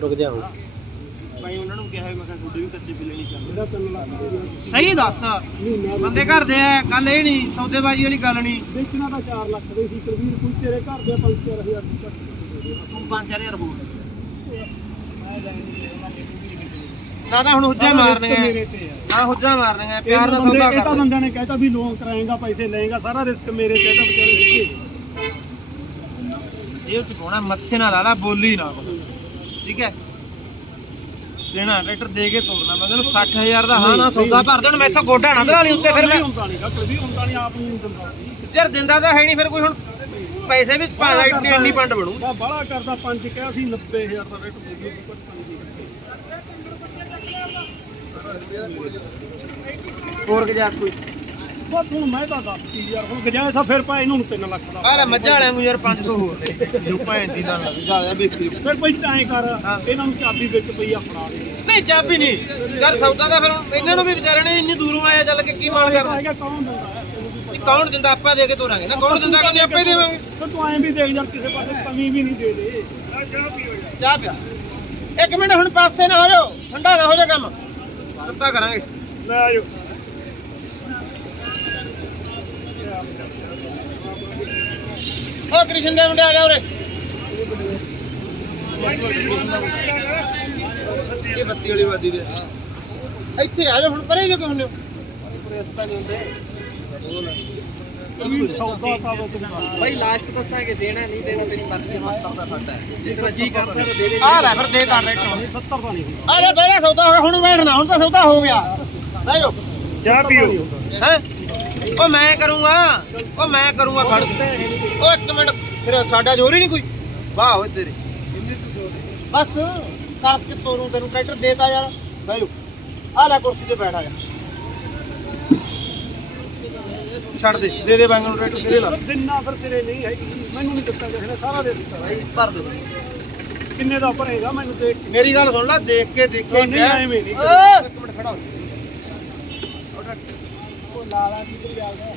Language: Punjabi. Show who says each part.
Speaker 1: ਰੁਕ ਜਾ ਹੁਣ
Speaker 2: ਭਾਈ ਉਹਨਾਂ ਨੂੰ ਕਿਹਾ ਮੈਂ ਕਿਹਾ ਤੁਹਾਡੇ ਵੀ ਕੱਚੇ ਬਿੱਲੇ ਨਹੀਂ ਚੱਲਦੇ
Speaker 1: ਇਹਦਾ 3 ਲੱਖ
Speaker 2: ਸਹੀ ਦੱਸ। ਬੰਦੇ ਘਰ ਦੇ ਆ ਗੱਲ ਇਹ ਨਹੀਂ ਸੌਦੇਬਾਜ਼ੀ ਵਾਲੀ ਗੱਲ ਨਹੀਂ।
Speaker 1: ਵੇਚਣਾ ਤਾਂ 4 ਲੱਖ ਦੇ ਸੀ ਕੁਲਵੀਰ ਕੋਈ ਤੇਰੇ ਘਰ ਦੇ 5-4000 ਦੀ ਘੱਟ
Speaker 2: ਤੂੰ 5000 ਹੋਰ। ਨਾ ਨਾ ਹੁਣ ਹੁੱਜਾ ਮਾਰਨੇ ਆ।
Speaker 1: ਤੇ
Speaker 2: ਹੁੱਜਾ ਮਾਰਨੇ ਆ ਪਿਆਰ ਨਾਲ ਸੌਦਾ
Speaker 1: ਇਹ ਤਾਂ
Speaker 2: ਕਰ। ਲੈ।
Speaker 1: ਬੰਦਿਆਂ ਨੇ ਕਹਿਤਾ ਵੀ ਲੋਨ ਕਰਾਏਗਾ ਪੈਸੇ ਲਏਗਾ ਸਾਰਾ ਰਿਸਕ ਮੇਰੇ ਤੇ ਆ, ਤਾਂ ਵਿਚਾਰੇ ਸਿੱਧੇ।
Speaker 2: ਇਹ ਉੱਚ ਪਾਉਣਾ ਮੱਥੇ ਨਾਲ ਲਾ ਬੋਲੀ ਨਾ। ਠੀਕ ਹੈ? ਦੇਣਾ ਟਰੈਕਟਰ ਦੇ ਕੇ ਤੋਰਨਾ ਮੈਂ ਤੈਨੂੰ 60000 ਦਾ ਹਾਂ ਨਾ ਸੌਦਾ ਭਰ ਦੇਣ ਮੈਥੋਂ ਗੋਡਾ ਨਾ ਧਰਾ ਲਈ ਉੱਤੇ ਫਿਰ ਮੈਂ।
Speaker 1: ਨਹੀਂ ਹੁੰਦਾ ਨਹੀਂ ਕੁਲਵੀਰ ਹੁੰਦਾ ਨਹੀਂ ਆਪ ਨੂੰ ਨਹੀਂ ਦਿੰਦਾ
Speaker 2: ਯਾਰ ਦਿੰਦਾ ਤਾਂ ਹੈ ਨਹੀਂ ਫਿਰ ਕੋਈ ਹੁਣ। ਪੈਸੇ ਵੀ ਭਾਦਾ ਇੰਨੀ ਇੰਨੀ ਪੰਡ ਬਣੂ
Speaker 1: ਬਾ ਬਾਲਾ ਕਰਦਾ ਪੰਜ ਕਿਹਾ ਸੀ 90000 ਦਾ ਰੇਟ ਦੇ ਦਿਓ ਕੋਈ ਪੰਜ
Speaker 2: ਹੋਰ ਗਜਾਸ ਕੋਈ?
Speaker 1: ਬਸ ਹੁਣ ਮੈਂ ਤਾਂ ਦੱਸ ਕੀ ਯਾਰ ਹੁਣ ਗਜਾਇ ਸਾ ਫਿਰ ਪਾ ਇਹਨੂੰ 3 ਲੱਖ ਦਾ।
Speaker 2: ਆਰੇ ਮੱਝਾਂ ਵਾਲਿਆਂ ਨੂੰ ਯਾਰ 500 ਹੋਰ ਦੇ ਜੋ ਭੈਣ ਦੀ ਨਾਲ ਲੱਗ ਜਾਲਿਆ ਵੇਖੀ।
Speaker 1: ਫਿਰ ਬਈ ਐਂ ਕਰ
Speaker 2: ਹਾਂ।
Speaker 1: ਇਹਨਾਂ ਨੂੰ ਚਾਬੀ ਵਿੱਚ ਪਈ ਆ ਫੜਾ ਦੇ।
Speaker 2: ਨਹੀਂ ਚਾਬੀ ਨਹੀਂ। ਯਾਰ ਸੌਦਾ ਤਾਂ ਫਿਰ ਹੁਣ ਇਹਨਾਂ ਨੂੰ ਵੀ ਵਿਚਾਰੇ ਨੇ ਇੰਨੀ ਦੂਰੋਂ ਆਇਆ ਚੱਲ ਕੇ ਕੀ ਮਾਣ ਕਰਨਾ?
Speaker 1: ਹੈਗਾ ਕੌਣ ਦਿੰਦਾ ਹੈ? ਤੈਨੂੰ ਕੀ
Speaker 2: ਨਹੀਂ,
Speaker 1: ਪਤਾ
Speaker 2: ਕੌਣ ਦਿੰਦਾ? ਆਪਾਂ ਦੇ ਕੇ ਤੋਰਾਂਗੇ ਨਾ। ਕੌਣ ਦਿੰਦਾ? ਕਿ ਨਹੀਂ ਆਪੇ ਦੇਵਾਂਗੇ।
Speaker 1: ਫਿਰ ਤੂੰ ਐਂ ਵੀ ਦੇਖ ਯਾਰ ਕਿਸੇ ਪਾਸੇ ਕਮੀ ਵੀ ਨਹੀਂ ਦੇ ਦੇ। ਚਾਹ ਪੀਓ ਯਾਰ
Speaker 2: ਚਾਹ ਪਿਆ। ਇੱਕ ਮਿੰਟ ਹੁਣ ਪਾਸੇ ਨਾ ਹੋ ਜਾਓ। ਠੰਡਾ ਨਾ ਹੋ ਜਾ ਕੰਮ। ਕਰਾਂਗੇ।
Speaker 1: ਲੈ ਆਜੋ
Speaker 2: ਓ ਕ੍ਰਿਸ਼ਨ ਦੇ ਮੁੰਡੇ ਆ ਜਾ ਉਰੇ। ਇਹ ਬੱਤੀ ਵਾਲੀ ਵਾਦੀ ਦੇ। ਇੱਥੇ ਆ ਜਾ ਹੁਣ ਪਰੇ ਜੋ ਕਿਉਂ ਹੁੰਦੇ ਹੋ। ਰਸਤਾ ਨਹੀਂ ਹੁੰਦੇ
Speaker 1: ਕਮੀ ਸੌਦਾ ਤਾਂ ਬਸ
Speaker 3: ਭਾਈ ਲਾਸਟ ਦੱਸਾਂਗੇ ਦੇਣਾ ਨਹੀਂ ਦੇਣਾ ਤੇਰੀ ਮਰਜ਼ੀ 70 ਦਾ ਸਾਡਾ ਹੈ। ਜੇ ਤੇਰਾ ਜੀ ਕਰਦਾ ਤਾਂ ਦੇ ਦੇ।
Speaker 2: ਆ ਲੈ ਫਿਰ ਦੇ ਤਾਂ ਰੇਟ
Speaker 1: 70 ਤਾਂ ਨਹੀਂ ਹੁੰਦਾ।
Speaker 2: ਅਰੇ ਪਹਿਲਾਂ ਸੌਦਾ ਹੋ ਗਿਆ ਹੁਣ ਬੈਠਣਾ ਹੁਣ ਤਾਂ ਸੌਦਾ ਹੋ ਗਿਆ। ਲੈ ਜਾਓ।
Speaker 1: ਚਾਹ ਪੀਓ
Speaker 2: ਹੈ? ਉਹ ਮੈਂ ਕਰੂੰਗਾ ਉਹ ਮੈਂ ਕਰੂੰਗਾ ਖੜ ਉਹ ਇੱਕ ਮਿੰਟ ਫਿਰ ਸਾਡਾ ਜ਼ੋਰ ਹੀ ਨਹੀਂ ਕੋਈ। ਵਾਹ ਹੋਏ ਤੇਰੇ। ਬਸ ਕਰ ਕੇ ਤੋਰੂ ਤੈਨੂੰ ਟਰੈਕਟਰ ਦੇਤਾ ਯਾਰ। ਬਹਿ ਜਾਓ। ਆ ਲੈ ਕੁਰਸੀ ਤੇ ਬੈਠ ਜਾ। ਛੱਡ ਦੇ ਦੇ ਦੇ ਬਾਂਗਣ ਨੂੰ ਟਰੈਕਟਰ ਸਿਰੇ ਲਾ।
Speaker 1: ਦਿਨਾ ਫਿਰ ਸਿਰੇ ਨਹੀਂ ਹੈਗੀ। ਮੈਨੂੰ ਨਹੀਂ ਦਿੱਤਾ ਕਿਸੇ ਨੇ ਸਾਰਾ ਦੇ ਦਿੱਤਾ।
Speaker 2: ਭਾਈ ਭਰ ਦੇ।
Speaker 1: ਕਿੰਨੇ ਦਾ ਭਰੇਗਾ ਮੈਨੂੰ ਦੇਖ ਕੇ।
Speaker 2: ਮੇਰੀ ਗੱਲ ਸੁਣ ਲੈ ਦੇਖ ਕੇ ਦੇਖੇ
Speaker 1: ਨਹੀਂ ਐਵੇਂ ਨਹੀਂ।
Speaker 2: ਇੱਕ ਮਿੰਟ ਖੜਾ ਹੋ
Speaker 1: ਉਹ ਲਾਲਾ ਕਿੱਧਰ ਜਾ ਗਿਆ